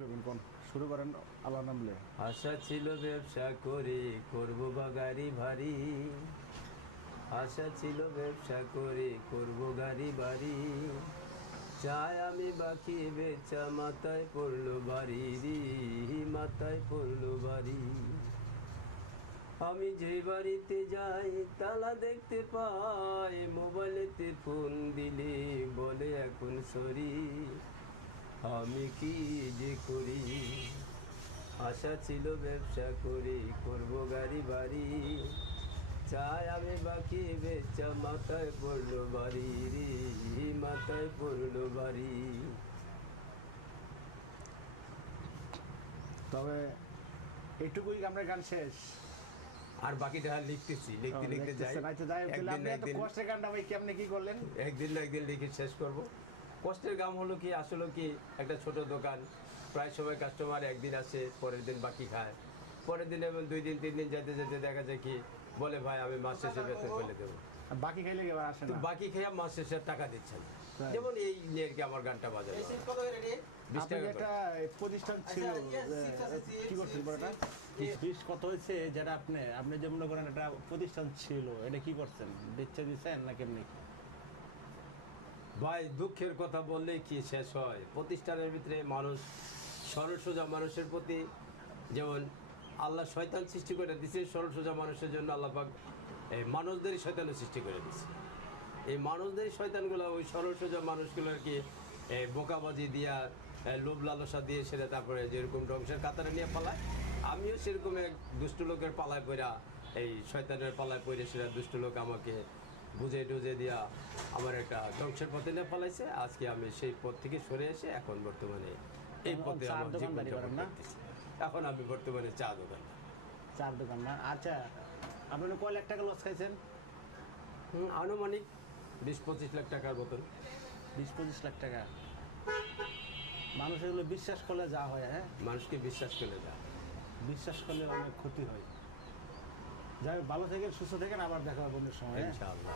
করবেন কোন শুরু করেন আল্লাহ নামলে। আশা ছিল ব্যবসা করে করব গাড়ি ভারী, আশা ছিল ব্যবসা করে করব গাড়ি বাড়ি, চাই আমি বাকি বেচা মাথায় পড়লো বাড়ি রে, মাথায় পড়লো বাড়ি। আমি যে বাড়িতে যাই তালা দেখতে পাই, মোবাইলেতে ফোন দিলে বলে এখন সরি, আমি কি যে করি। আশা ছিল ব্যবসা করে করব গাড়ি বাড়ি, চাই আমি বাকি বেচা মাথায় পড়লো বাড়ি রে, মাথায় পড়লো বাড়ি। তবে এইটুকুই আমরা গান শেষ। আর বাকিটা লিখতেছি, লিখতে লিখতে যাই। কষ্টের গানটা ভাই কেমনে কি করলেন? একদিন না একদিন লিখে শেষ করব। কষ্টের গান হলো কি, আসলে কি একটা ছোট দোকান, প্রায় সময় কাস্টমার একদিন আসে, পরের দিন বাকি খায়, পরের দিন এবং 2 দিন 3 দিন যেতে যেতে দেখা যায় কি বলে ভাই আমি মাস শেষে বেতন ফেলে দেবো। বাকি খাইলে এবার আসে তো না, বাকি খেয়ে মাস শেষে টাকা দিচ্ছে না। যেমন এই নিয়ে আর কি আমার গানটা বাজার 20 টাকা একটা প্রতিষ্ঠান ছিল, কি করছেন এটা বিশ কত হয়েছে যেটা আপনি যে মনে করেন একটা প্রতিষ্ঠান ছিল, এটা কি করছেন, বেচে দিচ্ছেন না কেমনি? ভাই দুঃখের কথা বললে কি শেষ হয়। প্রতিষ্ঠানের ভিতরে মানুষ সরল সোজা মানুষের প্রতি, যেমন আল্লাহ শয়তান সৃষ্টি করে দিছে, সরল সোজা মানুষের জন্য আল্লাহ পাক এই মানুষদেরই শয়তানের সৃষ্টি করে দিছে। এই মানুষদেরই শয়তানগুলো ওই সরল সোজা মানুষগুলোর কি বোকাবাজি দিয়া, লোভ লালসা দিয়ে সেটা তারপরে যেরকম ধ্বংসের কাতারে নিয়ে পালায়, আমিও সেরকম এক দুষ্ট লোকের পালায় পড়া, এই শয়তানের পালায় পড়ে সেটা দুষ্ট লোক আমাকে বুঝে টুঝে দিয়া আমার একটা ধ্বংসের পথে নিয়ে পালাইছে। আজকে আমি সেই পথ থেকে সরে এসে এখন বর্তমানে এই পথে আমার জীবনযাপন করতেছি। এখন আমি বর্তমানে চা দোকান না। আচ্ছা, আপনি কয় লাখ টাকা লস খাইছেন? আনুমানিক 20-25 লাখ টাকার মতন। 20-25 লাখ টাকা। মানুষ এগুলো বিশ্বাস করলে যা হয়, হ্যাঁ মানুষকে বিশ্বাস করলে বিশ্বাস করলে অনেক ক্ষতি হয়। যাই হোক, ভালো থাকেন, সুস্থ থাকেন, আবার দেখা হবে অন্য সময়। ইনশাআল্লাহ।